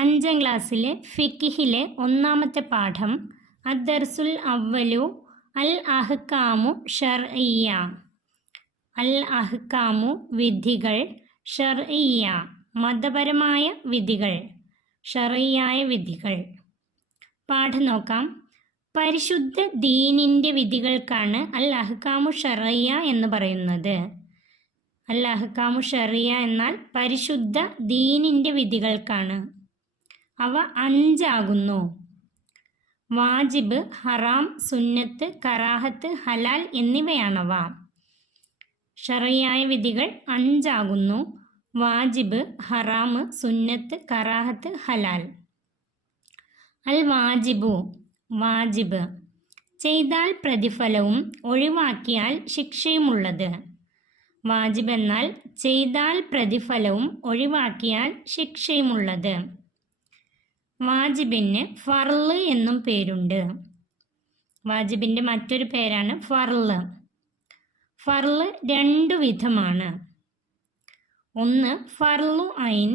5ാം ക്ലാസ്സിലെ ഫിഖിലെ ഒന്നാമത്തെ പാഠം അദ്ദർസുൽ അവ്വലു അൽ അഹ്കാമു ഷർഇയ്യ. അൽ അഹ്കാമു വിധികൾ, ഷർഇയ്യ മതപരമായ വിധികൾ, ഷർഇയ്യായ വിധികൾ. പാഠം നോക്കാം. പരിശുദ്ധ ദീനിൻ്റെ വിധികൾക്കാണ് അൽ അഹ്കാമു ഷർഇയ്യ എന്ന് പറയുന്നത്. അൽ അഹ്കാമു ഷർഇയ്യ എന്നാൽ പരിശുദ്ധ ദീനിൻ്റെ വിധികൾക്കാണ്. അവ 5 ആകുന്നു. വാജിബ്, ഹറാം, സുന്നത്ത്, കറാഹത്ത്, ഹലാൽ എന്നിവയാണവ. ഷർഇയ്യായ വിധികൾ 5 ആകുന്നു. വാജിബ്, ഹറാം, സുന്നത്ത്, കറാഹത്ത്, ഹലാൽ. അൽ വാജിബു, വാജിബ് ചെയ്താൽ പ്രതിഫലവും ഒഴിവാക്കിയാൽ ശിക്ഷയുമുള്ളത്. വാജിബ് എന്നാൽ ചെയ്താൽ പ്രതിഫലവും ഒഴിവാക്കിയാൽ ശിക്ഷയുമുള്ളത്. വാജിബിന് ഫർള് എന്നും പേരുണ്ട്. വാജിബിൻ്റെ മറ്റൊരു പേരാണ് ഫർള്. ഫർള് 2 വിധമാണ്. ഒന്ന് ഫർളു ഐൻ.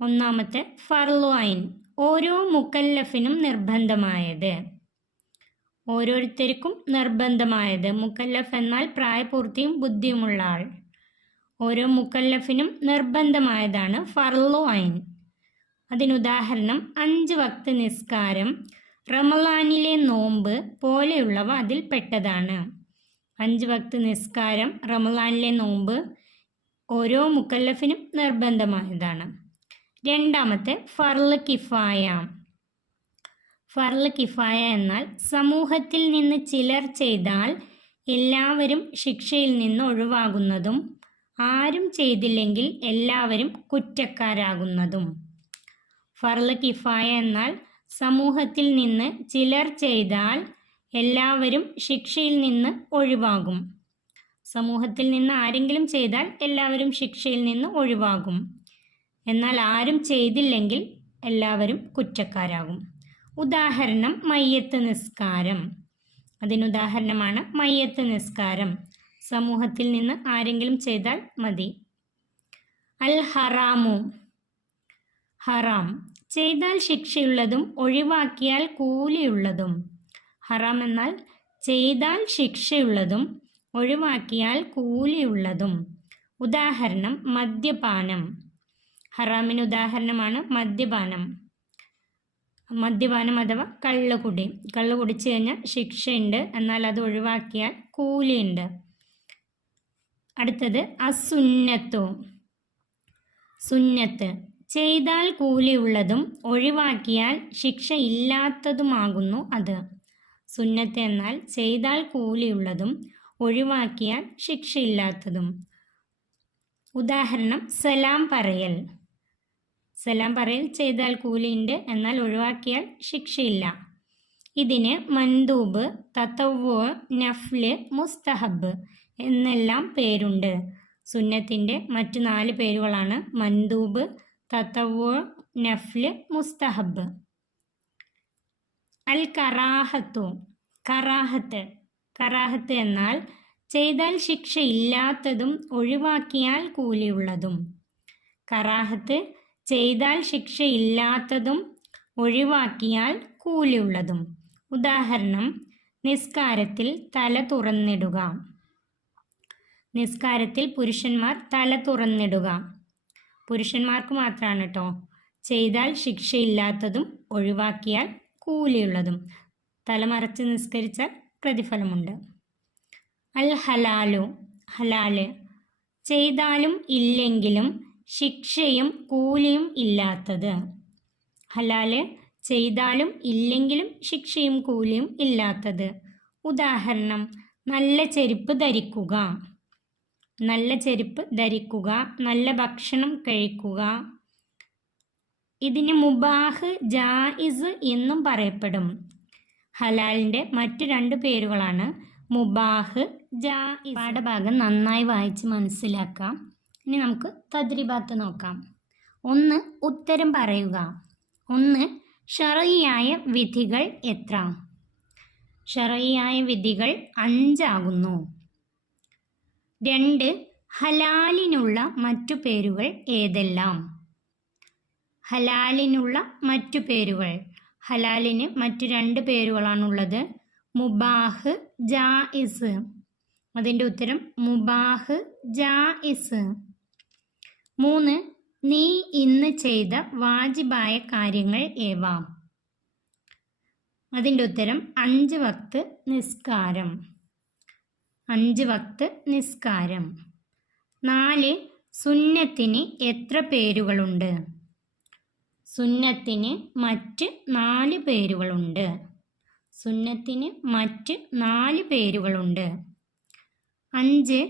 ഒന്നാമത്തെ ഫർളു ഐൻ ഓരോ മുക്കല്ലഫിനും നിർബന്ധമായത്, ഓരോരുത്തർക്കും നിർബന്ധമായത്. മുക്കല്ലഫ് എന്നാൽ പ്രായപൂർത്തിയും ബുദ്ധിയുമുള്ള ആൾ. ഓരോ മുക്കല്ലഫിനും നിർബന്ധമായതാണ് ഫർളു ഐൻ. അതിനുദാഹരണം 5 വക്ത് നിസ്കാരം, റമളാനിലെ നോമ്പ് പോലെയുള്ളവ അതിൽ പെട്ടതാണ്. 5 വക്ത് നിസ്കാരം, റമളാനിലെ നോമ്പ് ഓരോ മുക്കല്ലഫിനും നിർബന്ധമായതാണ്. രണ്ടാമത്തെ ഫർള് കിഫായ. ഫർള് കിഫായ എന്നാൽ സമൂഹത്തിൽ നിന്ന് ചിലർ ചെയ്താൽ എല്ലാവരും ശിക്ഷയിൽ നിന്ന് ഒഴിവാകുന്നതും ആരും ചെയ്തില്ലെങ്കിൽ എല്ലാവരും കുറ്റക്കാരാകുന്നതും. ഫർള് കിഫായ എന്നാൽ സമൂഹത്തിൽ നിന്ന് ചിലർ ചെയ്താൽ എല്ലാവരും ശിക്ഷയിൽ നിന്ന് ഒഴിവാകും. സമൂഹത്തിൽ നിന്ന് ആരെങ്കിലും ചെയ്താൽ എല്ലാവരും ശിക്ഷയിൽ നിന്ന് ഒഴിവാകും. എന്നാൽ ആരും ചെയ്തില്ലെങ്കിൽ എല്ലാവരും കുറ്റക്കാരാകും. ഉദാഹരണം മയ്യത്ത് നിസ്കാരം. അതിനുദാഹരണമാണ് മയ്യത്ത് നിസ്കാരം. സമൂഹത്തിൽ നിന്ന് ആരെങ്കിലും ചെയ്താൽ മതി. അൽ ഹറാമു, ഹറാം ചെയ്താൽ ശിക്ഷയുള്ളതും ഒഴിവാക്കിയാൽ കൂലിയുള്ളതും. ഹറാം എന്നാൽ ചെയ്താൽ ശിക്ഷയുള്ളതും ഒഴിവാക്കിയാൽ കൂലിയുള്ളതും. ഉദാഹരണം മദ്യപാനം. ഹറാമിന് ഉദാഹരണമാണ് മദ്യപാനം. മദ്യപാനം അഥവാ കള്ളുകുടി. കള്ളു കുടിച്ചു കഴിഞ്ഞാൽ ശിക്ഷയുണ്ട്, എന്നാൽ അത് ഒഴിവാക്കിയാൽ കൂലിയുണ്ട്. അടുത്തത് അസുന്നത്തു. സുന്നത്ത് ചെയ്താൽ കൂലിയുള്ളതും ഒഴിവാക്കിയാൽ ശിക്ഷ ഇല്ലാത്തതുമാകുന്നു അത്. സുന്നത്ത് എന്നാൽ ചെയ്താൽ കൂലിയുള്ളതും ഒഴിവാക്കിയാൽ ശിക്ഷയില്ലാത്തതും. ഉദാഹരണം സലാം പറയൽ. സലാം പറയൽ ചെയ്താൽ കൂലിയുണ്ട്, എന്നാൽ ഒഴിവാക്കിയാൽ ശിക്ഷയില്ല. ഇതിന് മൻദൂബ്, തതവ്വു, നഫ്ല്, മുസ്തഹബ് എന്നെല്ലാം പേരുണ്ട്. സുന്നത്തിൻ്റെ മറ്റു 4 പേരുകളാണ് മൻദൂബ്, തതവ്വു, നഫ്ല്, മുസ്തഹബ്. അൽ കറാഹത്തു, കറാഹത്ത്. കറാഹത്ത് എന്നാൽ ചെയ്താൽ ശിക്ഷ ഇല്ലാത്തതും ഒഴിവാക്കിയാൽ കൂലിയുള്ളതും. കറാഹത്ത് ചെയ്താൽ ശിക്ഷ ഇല്ലാത്തതും ഒഴിവാക്കിയാൽ കൂലിയുള്ളതും. ഉദാഹരണം നിസ്കാരത്തിൽ തല തുറന്നിടുക. നിസ്കാരത്തിൽ പുരുഷന്മാർ തല തുറന്നിടുക. പുരുഷന്മാർക്ക് മാത്രമാണ് കേട്ടോ. ചെയ്താൽ ശിക്ഷയില്ലാത്തതും ഒഴിവാക്കിയാൽ കൂലിയുള്ളതും. തലമറച്ച് നിസ്കരിച്ചാൽ പ്രതിഫലമുണ്ട്. അൽ ഹലാലു, ഹലാല് ചെയ്താലും ഇല്ലെങ്കിലും ശിക്ഷയും കൂലിയും ഇല്ലാത്തത്. ഹലാല് ചെയ്താലും ഇല്ലെങ്കിലും ശിക്ഷയും കൂലിയും ഇല്ലാത്തത്. ഉദാഹരണം നല്ല ചെരുപ്പ് ധരിക്കുക. നല്ല ചെരുപ്പ് ധരിക്കുക, നല്ല ഭക്ഷണം കഴിക്കുക. ഇതിന് മുബാഹ്, ജായിസ് എന്നും പറയപ്പെടും. ഹലാലിൻ്റെ മറ്റു 2 പേരുകളാണ് മുബാഹ്, ജായിസ്. പാഠഭാഗം നന്നായി വായിച്ച് മനസ്സിലാക്കാം. ഇനി നമുക്ക് തദ്രിബാത്ത് നോക്കാം. 1 ഉത്തരം പറയുക. 1 ഷർഇയ്യായ വിധികൾ എത്ര? ഷർഇയ്യായ വിധികൾ 5 ആകുന്നു. 2 ഹലാലിനുള്ള മറ്റു പേരുകൾ ഏതെല്ലാം? ഹലാലിനുള്ള മറ്റു പേരുകൾ. ഹലാലിന് മറ്റു 2 പേരുകളാണുള്ളത്. മുബാഹ്, ജായിസ്. അതിൻ്റെ ഉത്തരം മുബാഹ്, ജായിസ്. 3. നീ ഇന്ന് ചെയ്ത വാജിബായ കാര്യങ്ങൾ ഏവ? അതിൻ്റെ ഉത്തരം 5 വക്ത് നിസ്കാരം. 5 വക്ത് നിസ്കാരം. 4. സുന്നത്തിന് എത്ര പേരുകളുണ്ട്? സുന്നത്തിന് മറ്റ് 4 പേരുകളുണ്ട്. സുന്നത്തിന് മറ്റ് 4 പേരുകളുണ്ട്. 5.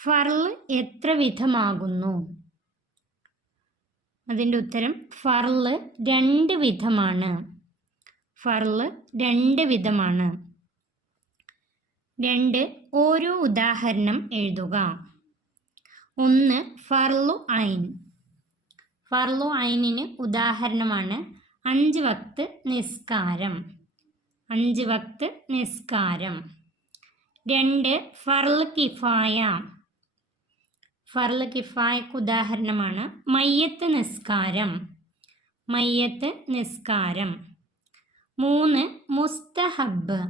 ഫർള് എത്ര വിധമാകുന്നു? അതിൻ്റെ ഉത്തരം ഫർള് 2 വിധമാണ്. ഫർള് 2 വിധമാണ്. 2. ഓരോ ഉദാഹരണം എഴുതുക. 1. ഫർളു ഐൻ. ഫർളു ഐനിന് ഉദാഹരണമാണ് 5 വക്ത് നിസ്കാരം. 5 വക്ത് നിസ്കാരം. 2. ഫർള് കിഫായ. ഫർള് കിഫായക്ക് ഉദാഹരണമാണ് മയ്യത്ത് നിസ്കാരം. മയ്യത്ത് നിസ്കാരം. 3. മുസ്തഹബ്.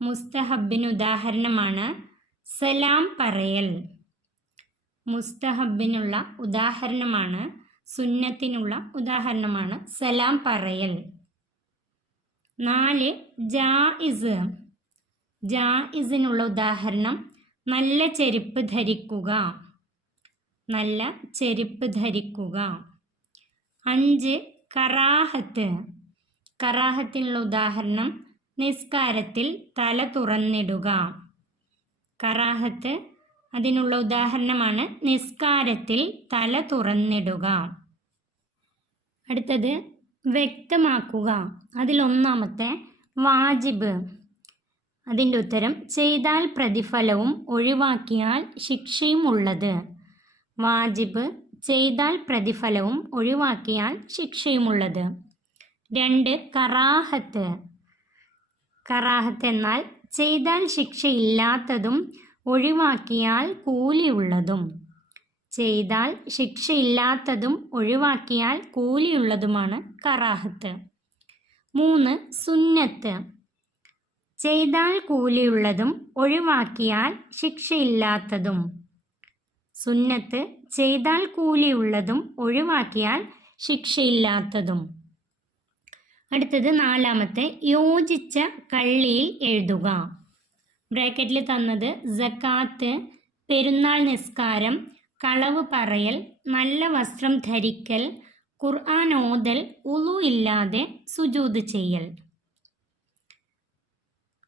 മുസ്തഹബിന് ഉദാഹരണമാണ് സലാം പറയൽ. മുസ്തഹബിനുള്ള ഉദാഹരണമാണ്, സുന്നത്തിനുള്ള ഉദാഹരണമാണ് സലാം പറയൽ. 4. ജായിസ്. ജായിസിനുള്ള ഉദാഹരണം നല്ല ചെരുപ്പ് ധരിക്കുക. നല്ല ചെരുപ്പ് ധരിക്കുക. 5. കറാഹത്ത്. കറാഹത്തിനുള്ള ഉദാഹരണം നിസ്കാരത്തിൽ തല തുറന്നിടുക. കറാഹത്ത് അതിനുള്ള ഉദാഹരണമാണ് നിസ്കാരത്തിൽ തല തുറന്നിടുക. അടുത്തത് വ്യക്തമാക്കുക. അതിലൊന്നാമത്തെ വാജിബ്. അതിൻ്റെ ഉത്തരം ചെയ്താൽ പ്രതിഫലവും ഒഴിവാക്കിയാൽ ശിക്ഷയും ഉള്ളത്. വാജിബ് ചെയ്താൽ പ്രതിഫലവും ഒഴിവാക്കിയാൽ ശിക്ഷയുമുള്ളത്. 2. കറാഹത്ത്. കറാഹത്ത് എന്നാൽ ചെയ്താൽ ശിക്ഷയില്ലാത്തതും ഒഴിവാക്കിയാൽ കൂലിയുള്ളതും. ചെയ്താൽ ശിക്ഷയില്ലാത്തതും ഒഴിവാക്കിയാൽ കൂലിയുള്ളതുമാണ് കറാഹത്ത്. 3. സുന്നത്ത്. ചെയ്താൽ കൂലിയുള്ളതും ഒഴിവാക്കിയാൽ ശിക്ഷയില്ലാത്തതും. സുന്നത്ത് ചെയ്താൽ കൂലിയുള്ളതും ഒഴിവാക്കിയാൽ ശിക്ഷയില്ലാത്തതും. അടുത്തത് 4. യോജിച്ച കള്ളിയിൽ എഴുതുക. ബ്രാക്കറ്റിൽ തന്നത് സക്കാത്ത്, പെരുന്നാൾ നിസ്കാരം, കളവ് പറയൽ, നല്ല വസ്ത്രം ധരിക്കൽ, ഖുർആൻ ഓതൽ, ഉളു ഇല്ലാതെ സുജൂദ് ചെയ്യൽ.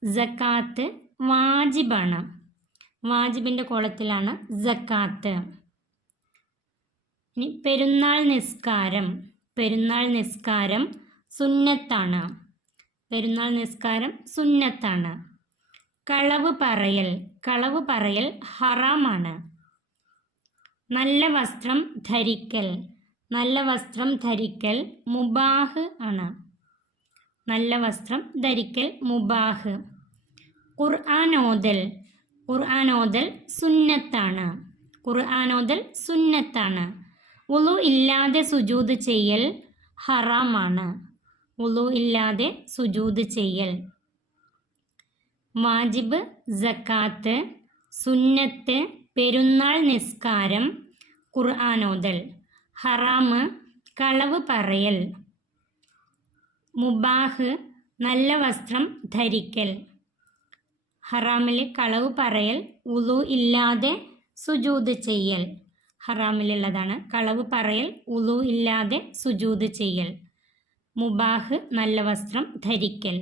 സക്കാത്ത് വാജിബാണ്. വാജിബിൻ്റെ കോളത്തിലാണ് സക്കാത്ത്. ഇനി പെരുന്നാൾ നിസ്കാരം. പെരുന്നാൾ നിസ്കാരം സുന്നത്താണ്. പെരുന്നാൾ നിസ്കാരം സുന്നത്താണ്. കളവ് പറയൽ. കളവ് പറയൽ ഹറാമാണ്. നല്ല വസ്ത്രം ധരിക്കൽ. നല്ല വസ്ത്രം ധരിക്കൽ മുബാഹ് ആണ്. നല്ല വസ്ത്രം ധരിക്കൽ മുബാഹ്. ഖുർആൻ ഓതൽ. ഖുർആൻ ഓതൽ സുന്നത്താണ്. ഖുർആൻ ഓതൽ സുന്നത്താണ്. ഉളു ഇല്ലാതെ സുജൂദ് ചെയ്യൽ ഹറാമാണ്. ഉളു ഇല്ലാതെ സുജൂദ് ചെയ്യൽ. വാജിബ് സക്കാത്ത്, സുന്നത്ത് പെരുന്നാൾ നിസ്കാരം, ഖുർആൻ ഓതൽ. ഹറാമ് കളവ് പറയൽ. മുബാഹ് നല്ല വസ്ത്രം ധരിക്കൽ. ഹറാമിൽ കളവ് പറയൽ, ഉളു ഇല്ലാതെ സുജൂദ് ചെയ്യൽ. ഹറാമിലുള്ളതാണ് കളവ് പറയൽ, ഉളു ഇല്ലാതെ സുജൂദ് ചെയ്യൽ. മുബാഹ് നല്ല വസ്ത്രം ധരിക്കൽ.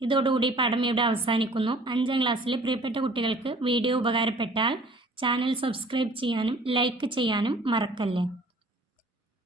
ഇതോടുകൂടി പാഠം ഇവിടെ അവസാനിക്കുന്നു. 5ാം ക്ലാസ്സിലെ പ്രിയപ്പെട്ട കുട്ടികൾക്ക് വീഡിയോ ഉപകാരപ്പെട്ടാൽ ചാനൽ സബ്സ്ക്രൈബ് ചെയ്യാനും ലൈക്ക് ചെയ്യാനും മറക്കല്ലേ.